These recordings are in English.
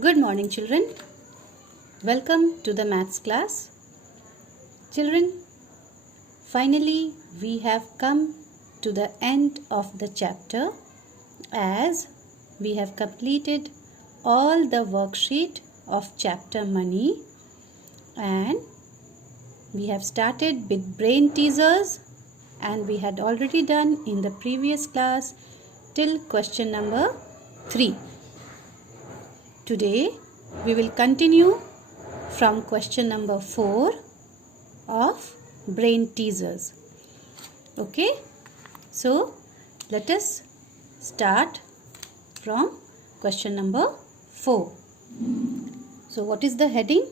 Good morning, children. Welcome to the maths class. Children, finally we have come to the end of the chapter as we have completed all the worksheet of chapter money, and we have started with brain teasers, and we had already done in the previous class till question number 3. Today we will continue from question number 4 of brain teasers. Okay, so let us start from question number 4. So what is the heading?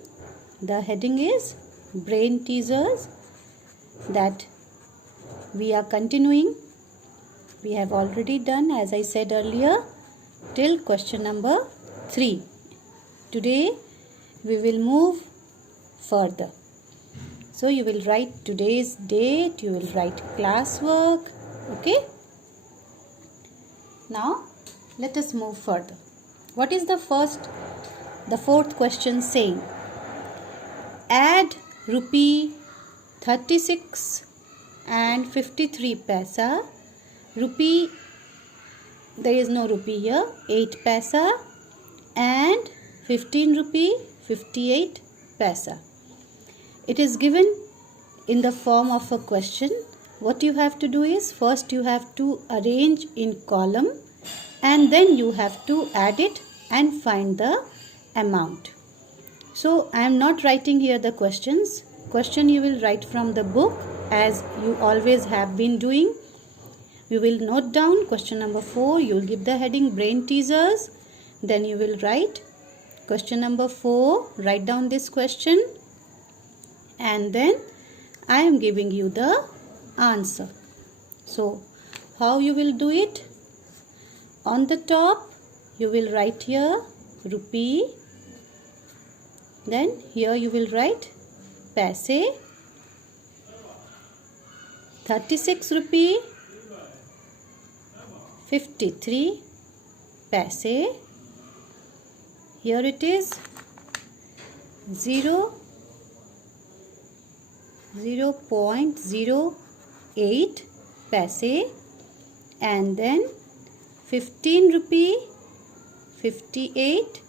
The heading is brain teasers, that we are continuing. We have already done, as I said earlier, till question number 3. Today we will move further. So you will write today's date, you will write classwork. Okay. Now let us move further. What is the fourth question saying? Add rupee 36 and 53 paisa, rupee, there is no rupee here, 8 paisa, and 15 rupee 58 paisa. It is given in the form of a question. What you have to do is, first you have to arrange in column and then you have to add it and find the amount. So I am not writing here the questions. Question you will write from the book as you always have been doing. You will note down question number 4. You will give the heading brain teasers. Then you will write question number 4. Write down this question. And then I am giving you the answer. So how you will do it? On the top you will write here rupee. Then here you will write paise, 36 rupee 53 paise. Here it is 0.08 paise, and then 15 rupee 58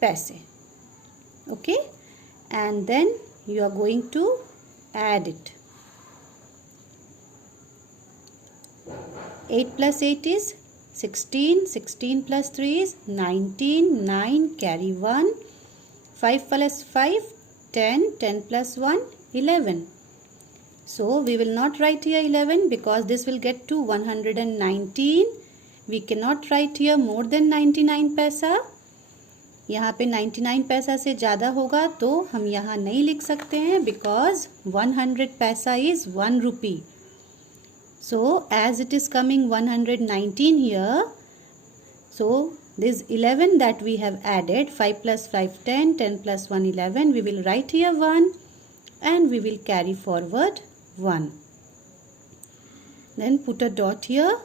paise. Okay, and then you are going to add it. 8 plus 8 is 16, 16 plus 3 is 19, 9 carry 1, 5 plus 5, 10, 10 plus 1, 11. So we will not write here 11 because this will get to 119. We cannot write here more than 99 पैसा. यहाँ पे 99 पैसा से ज़्यादा होगा तो हम यहाँ नहीं लिख सकते हैं because 100 पैसा is 1 rupee. So as it is coming 119 here, so this 11 that we have added, 5 plus 5 10, 10 plus 1 11, we will write here 1 and we will carry forward 1. Then put a dot here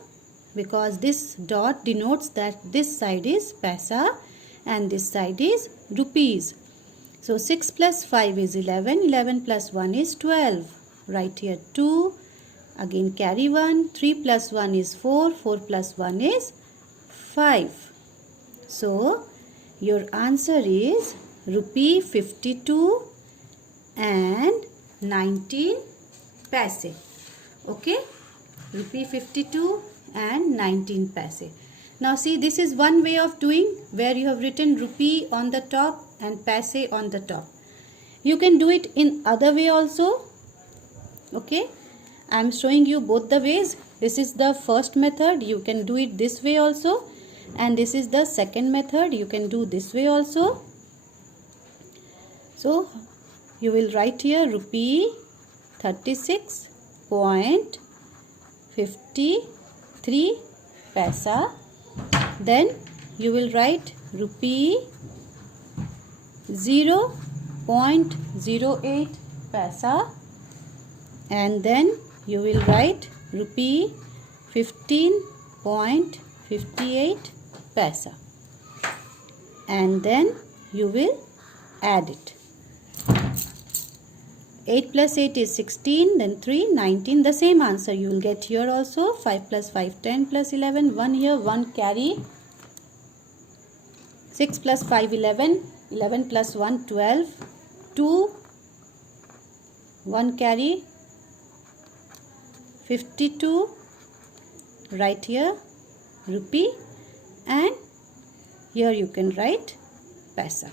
because this dot denotes that this side is paisa and this side is rupees. So 6 plus 5 is 11, 11 plus 1 is 12. Write here 2. Again carry 1, 3 plus 1 is 4, 4 plus 1 is 5. So your answer is rupee 52 and 19 paise. Okay, rupee 52 and 19 paise. Now see, this is one way of doing where you have written rupee on the top and paise on the top. You can do it in other way also. Okay, I am showing you both the ways. This is the first method. You can do it this way also. And this is the second method. You can do this way also. So you will write here rupee 36.53 paisa. Then you will write rupee 0.08 paisa, and then you will write rupee 15.58 paisa. and then you will add it. 8 plus 8 is 16, then 3, 19, the same answer you will get here also. 5 plus 5, 10 plus 11, 1 here, 1 carry. 6 plus 5, 11, 11 plus 1, 12, 2, 1 carry, 52, right here, rupee, and here you can write paisa.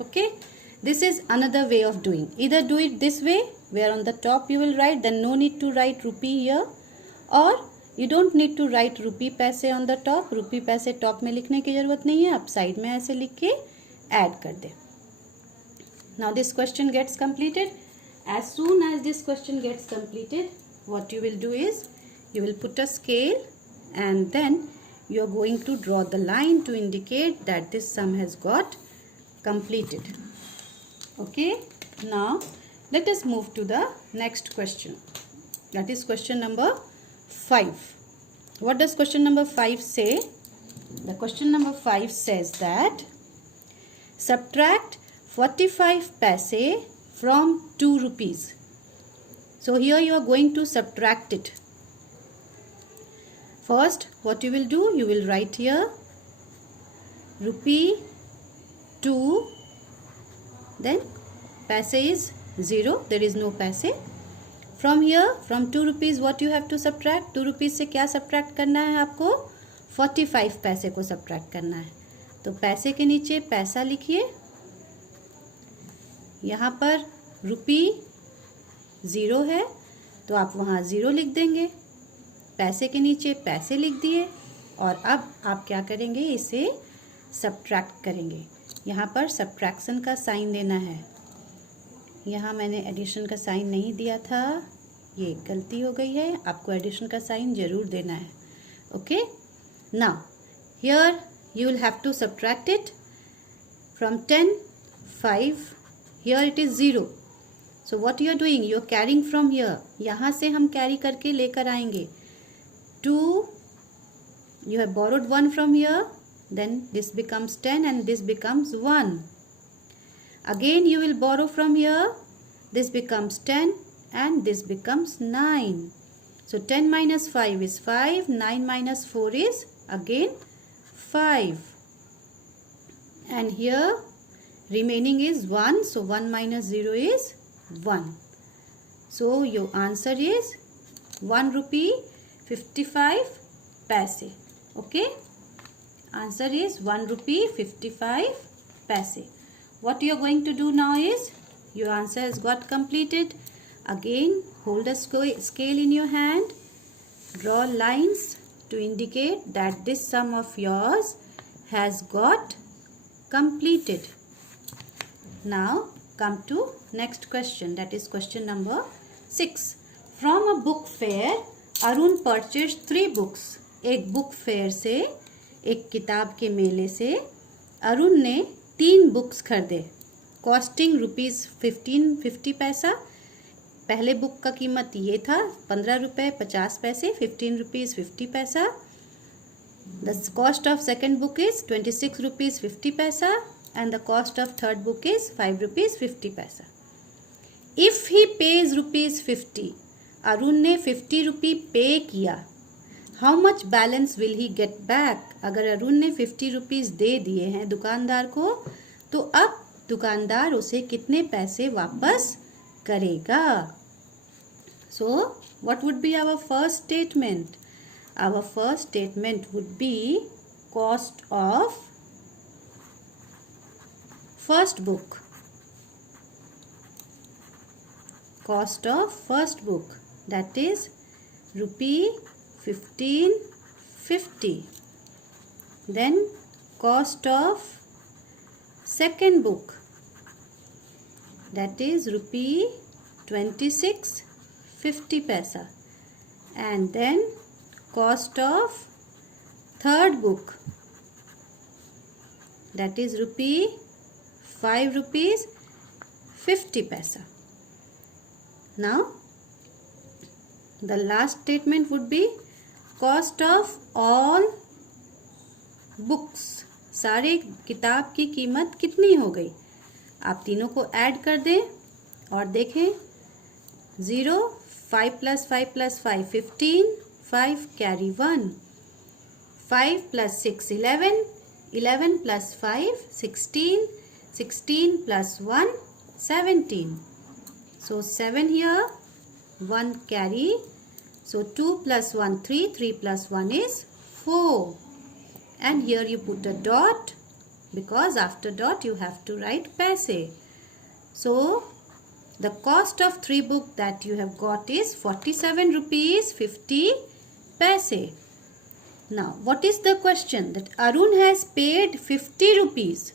Okay, this is another way of doing. Either do it this way, where on the top you will write, then no need to write rupee here, or you don't need to write rupee पैसे on the top. rupee पैसे top में लिखने की जरूरत नहीं है, आप side में ऐसे लिख के add कर दे. Now this question gets completed. As soon as this question gets completed, what you will do is, you will put a scale and then you are going to draw the line to indicate that this sum has got completed. Okay, now let us move to the next question. That is question number 5. What does question number 5 say? The question number 5 says that subtract 45 paise from 2 rupees. So here you are going to subtract it. First, what you will do, you will write here rupee 2, then paise is 0, there is no paise. From here, from 2 rupees, what you have to subtract? 2 rupees से क्या subtract करना है आपको? 45 पैसे को subtract करना है. तो पैसे के नीचे पैसा लिखिए. यहाँ पर रुपी 0 है तो आप वहाँ 0 लिख देंगे. पैसे के नीचे पैसे लिख दिए और अब आप क्या करेंगे? इसे subtract करेंगे. यहाँ पर subtraction का साइन देना है. यहाँ मैंने एडिशन का साइन नहीं दिया था, ये गलती हो गई है. आपको एडिशन का साइन जरूर देना है. Okay, now here you will have to subtract it from 10, 5. Here it is 0. So what you are doing? You are carrying from here. यहाँ से हम carry करके लेकर आएंगे. 2, you have borrowed 1 from here. Then this becomes 10 and this becomes 1. Again you will borrow from here. This becomes 10 and this becomes 9. So 10 minus 5 is 5. 9 minus 4 is again 5. And here remaining is 1. So 1 minus 0 is 1. So your answer is 1 rupee 55 paise. Okay. Answer is 1 rupee 55 paise. What you are going to do now is, your answer has got completed. Again, hold a scale in your hand. Draw lines to indicate that this sum of yours has got completed. Now come to next question. That is question number 6. From a book fair, Arun purchased 3 books. एक book fair से, एक किताब के मेले से अरुण ने 3 books खरीदे. Costing rupees 50 पैसा. पहले बुक का कीमत ये था 15 रुपये 50 पैसे, 15 रुपीज़ 50 पैसा. The cost of second book is 26 rupees 50 पैसा and the cost of third book is 5 rupees 50 paisa. If he pays rupees 50, Arun ने 50 रुपये पे किया. How much balance will he get back? अगर अरुण ने 50 रुपीज़ दे दिए हैं दुकानदार को, तो अब दुकानदार उसे कितने पैसे वापस करेगा? So what would be our first statement? Our first statement would be cost of first book. Cost of first book, that is rupee 15.50. Then cost of second book, that is rupee 26.50 paisa. And then cost of third book, that is rupee 5 rupees 50 paisa. Now the last statement would be cost of all books सारे किताब की कीमत कितनी हो गई। आप तीनों को ऐड कर दें और देखें 0, 5 + 5 + 5 15, 5 carry 1, 5 + 6 11, 11 + 5 16, 16 + 1 17. So 7 here, 1 carry. So 2 + 1 3, 3 + 1 is 4. And here you put a dot because after dot you have to write paise. So the cost of 3 book that you have got is 47 rupees 50 paise. Now what is the question? That Arun has paid 50 rupees.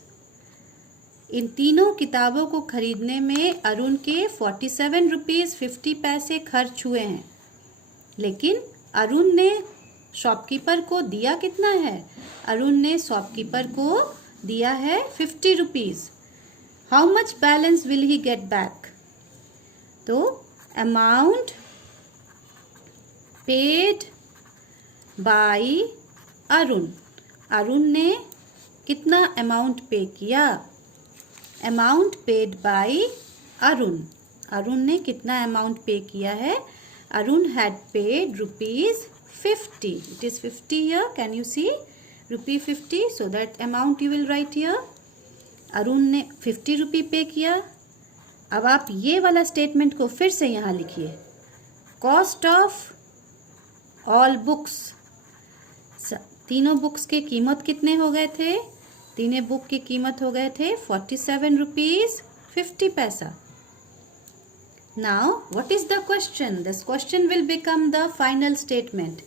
इन तीनों किताबों को खरीदने में अरुण के 47 rupees 50 पैसे खर्च हुए हैं, लेकिन अरुण ने शॉपकीपर को दिया कितना है? अरुण ने शॉपकीपर को दिया है 50 rupees. How much balance will he get back? तो amount paid by Arun, Arun ने कितना अमाउंट पे किया? Amount paid by Arun, Arun ने कितना अमाउंट पे किया है? Arun had paid rupees 50. It is 50 here. Can you see rupee 50? So that amount you will write here. Arun ने 50 रुपी पे किया. अब आप ये वाला स्टेटमेंट को फिर से यहाँ लिखिए. कॉस्ट ऑफ ऑल बुक्स, तीनों बुक्स के कीमत कितने हो गए थे? तीनों बुक की कीमत हो गए थे 47 रुपीज 50 पैसा. Now what is the question? This question will become the final statement.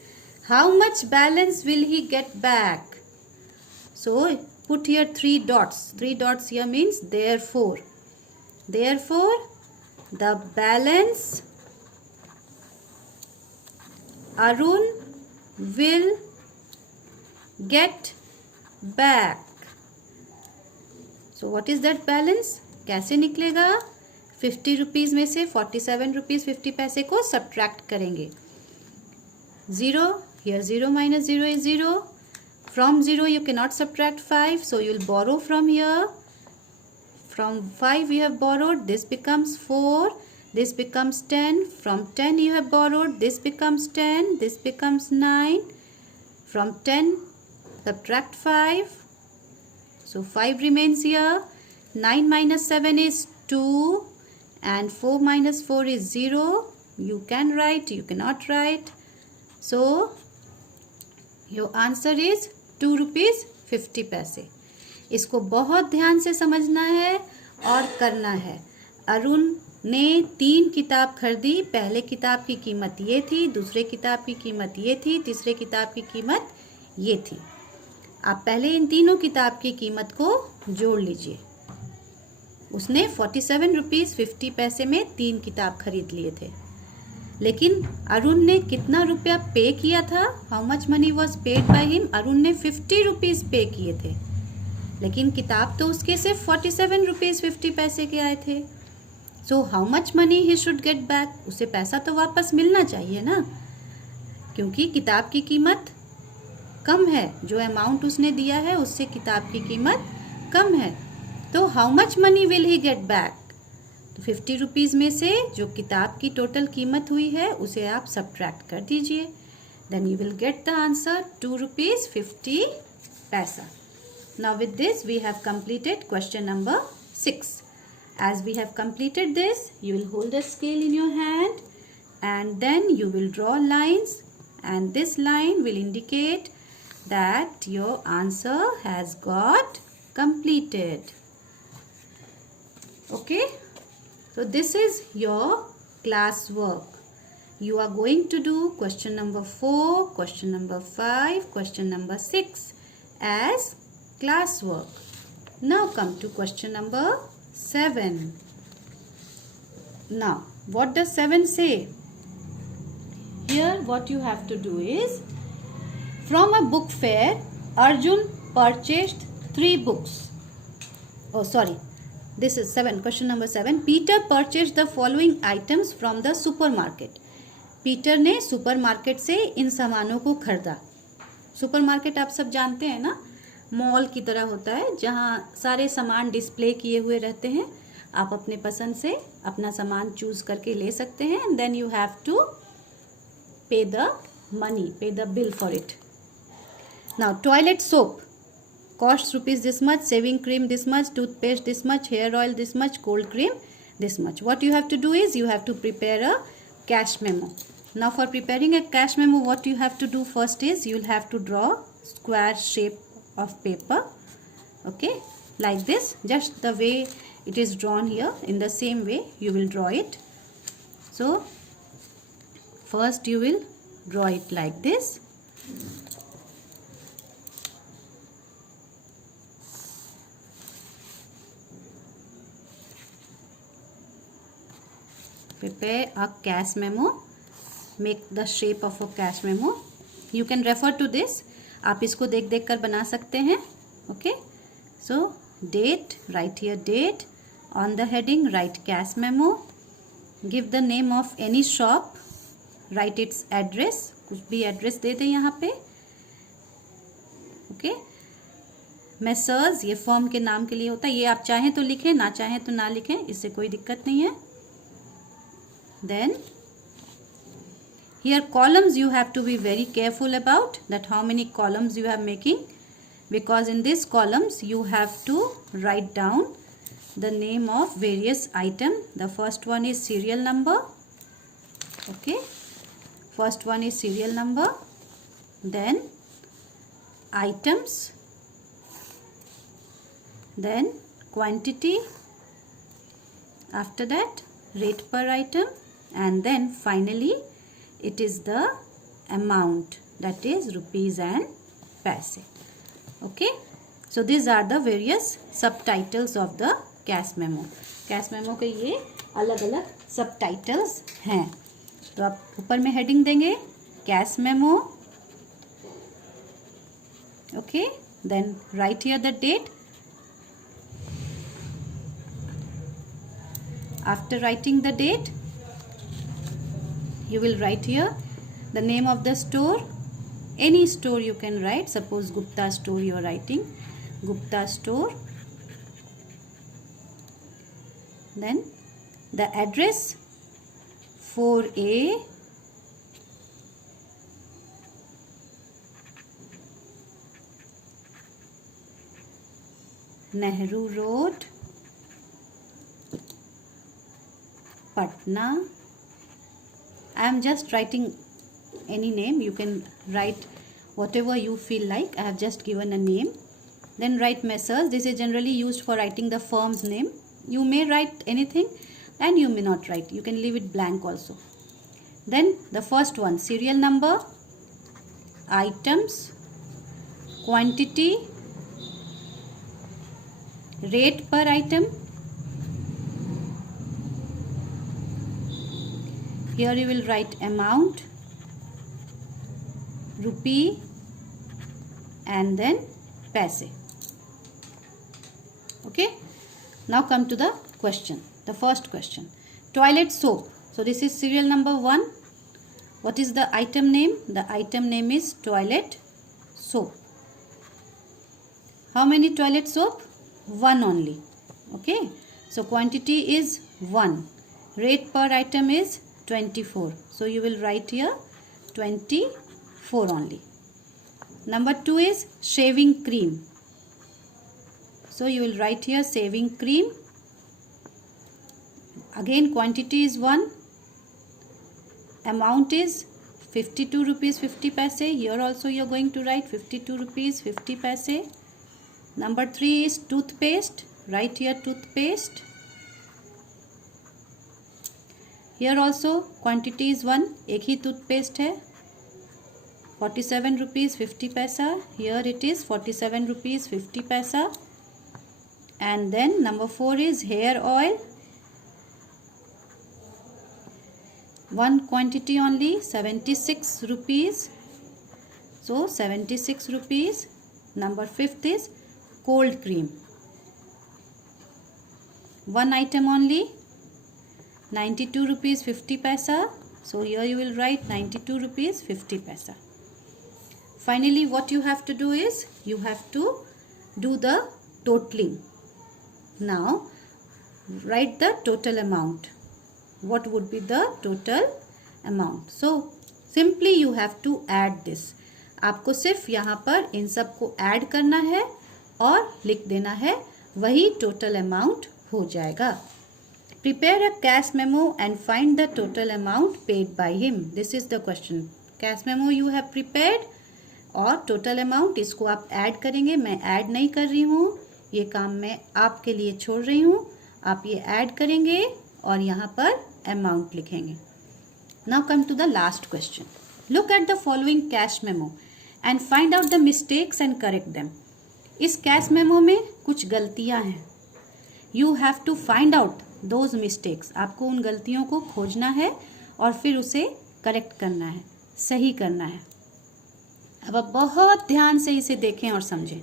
How much balance will he get back? So put here 3 dots. 3 dots here means therefore. Therefore the balance Arun will get back. So what is that balance? कैसे निकलेगा? 50 rupees में से 47 rupees 50 पैसे को subtract करेंगे. 0 here, 0 minus 0 is 0. From 0 you cannot subtract 5, so you will borrow from here. From 5 you have borrowed, this becomes 4, this becomes 10. From 10 you have borrowed, this becomes 10, this becomes 9. From 10 subtract 5. So 5 remains here. 9 minus 7 is 2 and 4 minus 4 is 0. You can write, you cannot write. So your answer is 2 rupees 50 पैसे. इसको बहुत ध्यान से समझना है और करना है. अरुण ने 3 किताब खरीदी. पहले किताब की कीमत ये थी, दूसरे किताब की कीमत ये थी, तीसरे किताब की कीमत ये थी. आप पहले इन तीनों किताब की कीमत को जोड़ लीजिए. उसने 47 रुपीज 50 पैसे में 3 किताब खरीद लिए थे, लेकिन अरुण ने कितना रुपया पे किया था? How much money was paid by him? Arun ने 50 रुपीज पे किए थे, लेकिन किताब तो उसके सिर्फ 47 रुपीज 50 पैसे के आए थे. So how much money he should get back? उसे पैसा तो वापस मिलना चाहिए ना, क्योंकि किताब की कीमत कम है. जो अमाउंट उसने दिया है उससे किताब की कीमत कम है. तो how much money will he get back? तो 50 रुपीज़ में से जो किताब की टोटल कीमत हुई है उसे आप सब्ट्रैक्ट कर दीजिए. Then you will get the answer 2 rupees 50 पैसा. Now with this we have completed question number 6. As we have completed this, you will hold a scale in your hand and then you will draw lines, and this line will indicate that your answer has got completed. Okay, so this is your class work. You are going to do question number 4, question number 5, question number 6 as class work. Now come to question number 7. Now what does 7 say? Here what you have to do is, from a book fair Arjun purchased 3 books. Oh sorry, this is 7. Question number 7. Peter purchased the following items from the supermarket. Peter ने supermarket से इन सामानों को खरीदा. Supermarket आप सब जानते हैं ना, मॉल की तरह होता है जहाँ सारे सामान डिस्प्ले किए हुए रहते हैं। आप अपने पसंद से अपना सामान चूज करके ले सकते हैं and then you have to pay the money, pay the bill for it. Now toilet soap costs rupees this much, shaving cream this much, toothpaste this much, hair oil this much, cold cream this much. What you have to do is you have to prepare a cash memo. Now for preparing a cash memo, what you have to do first is you'll have to draw square shape of paper, okay, like this, just the way it is drawn here, in the same way you will draw it. So first you will draw it like this. Prepare a cash memo, make the shape of a cash memo. You can refer to this, आप इसको देख देख कर बना सकते हैं, okay. So date, write here date, on the heading write cash memo, give the name of any shop, write its address, कुछ भी एड्रेस दे दें यहाँ पे, okay. मेसर्स ये फॉर्म के नाम के लिए होता है, ये आप चाहें तो लिखें, ना चाहें तो ना लिखें, इससे कोई दिक्कत नहीं है. Then here columns you have to be very careful about that how many columns you are making, because in these columns you have to write down the name of various item. The first one is serial number, okay, first one is serial number, then items, then quantity, after that rate per item, and then finally it is the amount, that is rupees and paise, okay. So these are the various subtitles of the cash memo. cash memo के ये अलग अलग subtitles हैं. तो आप ऊपर में heading देंगे cash memo, okay, then write here the date. After writing the date, you will write here the name of the store, any store you can write, suppose Gupta store you are writing, Gupta store, then the address 4A Nehru Road, Patna. I am just writing any name, you can write whatever you feel like. I have just given a name. Then write Messrs. This is generally used for writing the firm's name. You may write anything and you may not write, you can leave it blank also. Then the first one, serial number, items, quantity, rate per item. Here you will write amount, rupee, and then paise. Okay. Now come to the question. The first question. Toilet soap. So this is serial number 1. What is the item name? The item name is toilet soap. How many toilet soap? 1 only. Okay. So quantity is 1. Rate per item is 24. So you will write here 24 only. Number 2 is shaving cream. So you will write here shaving cream. Again quantity is 1. Amount is 52 rupees 50 paise. Here also you are going to write 52 rupees 50 paise. Number 3 is toothpaste. Write here toothpaste. Here also quantity is 1. एक ही toothpaste है. 47 rupees 50 paisa. Here it is 47 rupees 50 paisa. And then number 4 is hair oil. 1 quantity only, 76 rupees. So 76 rupees. Number 5th is cold cream. 1 item only, 92 rupees 50 paisa. So here you will write 92 rupees 50 paisa. Finally what you have to do is you have to do the totaling. Now write the total amount. What would be the total amount? So simply you have to add this. आपको सिर्फ यहाँ पर इन सब को add करना है और लिख देना है, वही टोटल अमाउंट हो जाएगा. Prepare a cash memo and find the total amount paid by him. This is the question. Cash memo you have prepared और total amount इसको आप ऐड करेंगे. मैं ऐड नहीं कर रही हूँ, ये काम मैं आपके लिए छोड़ रही हूँ. आप ये ऐड करेंगे और यहाँ पर अमाउंट लिखेंगे. Now come to the last question. Look at the following cash memo and find out the mistakes and correct them. इस cash memo में कुछ गलतियाँ हैं. You have to find out those mistakes. आपको उन गलतियों को खोजना है और फिर उसे करेक्ट करना है, सही करना है. अब आप बहुत ध्यान से इसे देखें और समझें.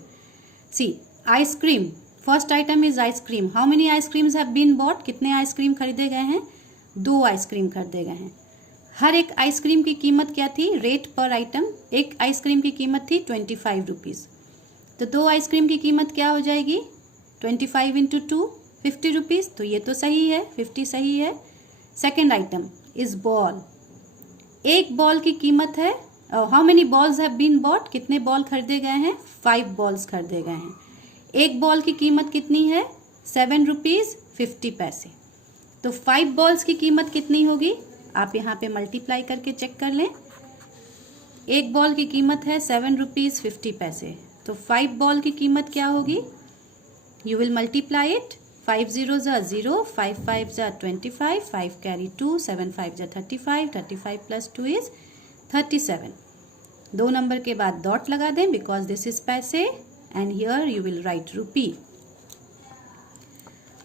See, ice cream, first item is ice cream. How many ice creams have been bought? कितने आइसक्रीम खरीदे गए हैं? 2 आइसक्रीम खरीदे गए हैं. हर एक आइसक्रीम की कीमत क्या थी? रेट पर आइटम. एक आइसक्रीम की कीमत थी 25 रुपीज़. तो 2 आइसक्रीम की कीमत क्या हो जाएगी? 25 इंटू 2 50 रुपीज़. तो ये तो सही है, 50 सही है. Second item is ball. एक बॉल की कीमत है, how many balls have been bought? कितने बॉल खरीदे गए हैं? 5 बॉल्स खरीदे गए हैं. एक बॉल की कीमत कितनी है? 7 रुपीज़ 50 पैसे. तो 5 बॉल्स की कीमत कितनी होगी? आप यहाँ पे मल्टीप्लाई करके चेक कर लें. एक बॉल की कीमत है 7 रुपीज़ 50 पैसे. तो 5 बॉल की कीमत क्या होगी? You will multiply it. 5 zeros are 0, 5 5s are 25, 5 carry 2, 7 5s are 35, 35 plus 2 is 37. 2 number के बाद डॉट लगा दें बिकॉज दिस इज पैसे and here you will write rupee.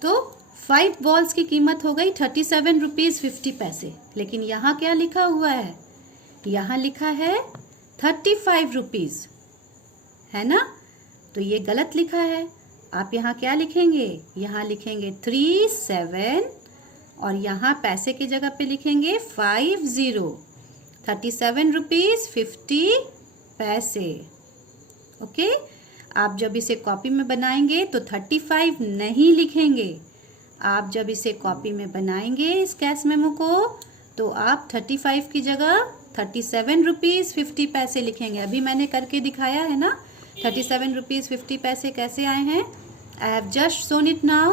तो 5 बॉल्स की कीमत हो गई 37 रुपीज़ 50 पैसे. लेकिन यहाँ क्या लिखा हुआ है? यहाँ लिखा है 35 रुपीज़, है ना? तो ये गलत लिखा है. आप यहाँ क्या लिखेंगे? यहाँ लिखेंगे 37 और यहाँ पैसे की जगह पे लिखेंगे 50. 37 रुपीज़ 50 पैसे. ओके. आप जब इसे कॉपी में बनाएंगे तो 35 नहीं लिखेंगे. आप जब इसे कॉपी में बनाएंगे इस कैश मेमो को तो आप 35 की जगह 37 रुपीज़ 50 पैसे लिखेंगे. अभी मैंने करके दिखाया है ना 37 रुपीज़ 50 पैसे कैसे आए हैं. I have just shown it now.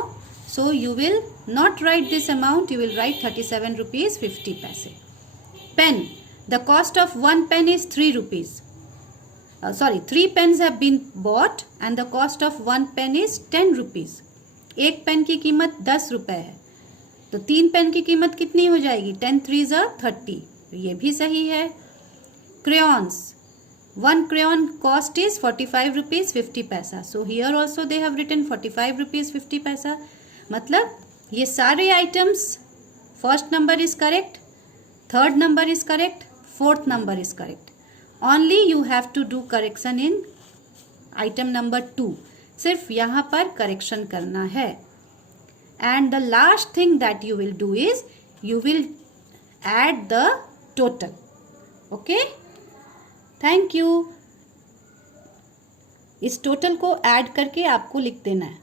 So you will not write this amount. You will write 37 rupees 50 paise. Pen. The cost of 1 pen is 3 rupees. 3 pens have been bought and the cost of 1 pen is 10 rupees. एक pen की कीमत 10 रुपए है. तो 3 pen की कीमत कितनी हो जाएगी? 10 3s are 30. ये भी सही है. Crayons. 1 crayon cost is 45 rupees 50 paisa. So here also they have written 45 rupees 50 paisa. मतलब ये सारे items first number is correct, third number is correct, fourth number is correct. Only you have to do correction in item number 2. सिर्फ यहाँ पर correction करना है. And the last thing that you will do is you will add the total. Okay? Thank you. इस total को add करके आपको लिख देना है.